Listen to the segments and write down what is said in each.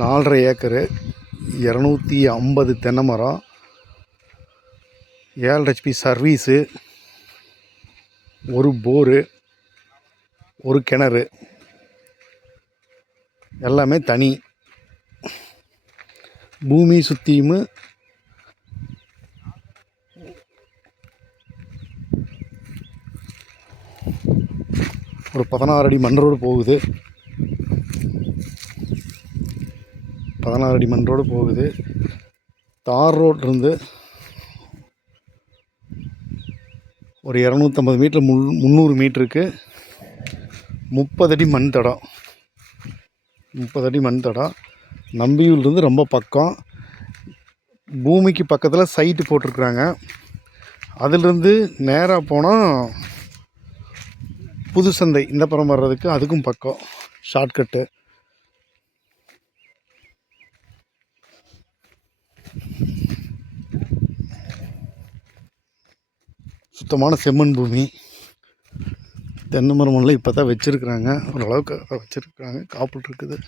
4.5 acre, 250 தென்னை மரம், 7 HP service, ஒரு போரு, ஒரு கிணறு, எல்லாமே தனி. பூமி சுற்றியும் ஒரு 16 அடி மண் ரோடு போகுது. 16 அடி மண் ரோடு போகுது. தார் ரோட்லேருந்து ஒரு 250 மீட்டர் 300 மீட்டருக்கு 30 அடி மண் தடம். 30 அடி மண் தடம். நம்பியூர்லேருந்து ரொம்ப பக்கம். பூமிக்கு பக்கத்தில் சைட்டு போட்டிருக்குறாங்க. அதிலிருந்து நேராக போனால் புதுசந்தை இந்த புறம் வர்றதுக்கு அதுக்கும் பக்கம் ஷார்ட்கட்டு. சுத்தமான செம்மண் பூமி. தென்னை மரமெல்லாம் இப்போ தான் வச்சுருக்குறாங்க, ஓரளவுக்கு வச்சுருக்குறாங்க, காப்பிட்டு இருக்குது.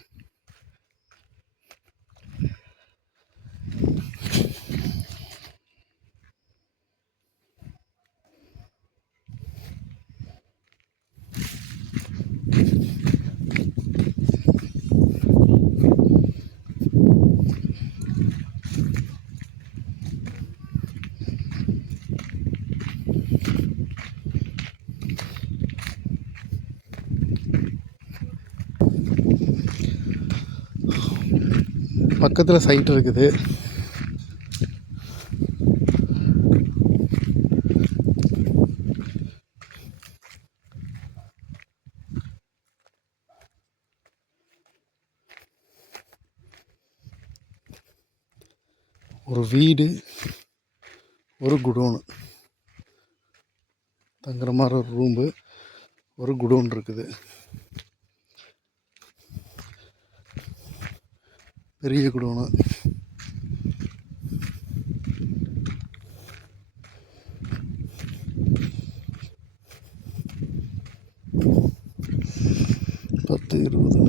பக்கத்தில் சைட் இருக்குது. ஒரு வீடு, ஒரு குடோனு, தங்குற மாதிரி ஒரு ரூம்பு, ஒரு குடோன் இருக்குது. பெரிய குடோனு. பத்து 20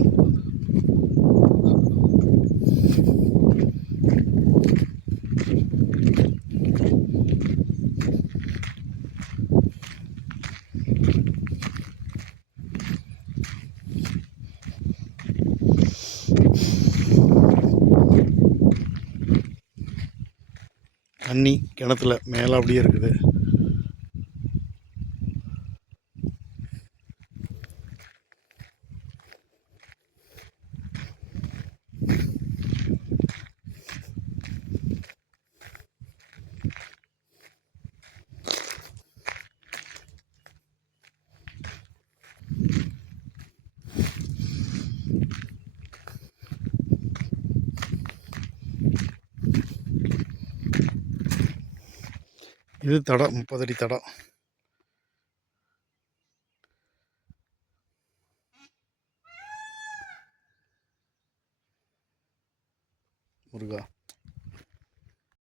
தண்ணி கிணத்துல மேலே அப்படியே இருக்குது. இது தடம், 30 அடி தடம். முருகா.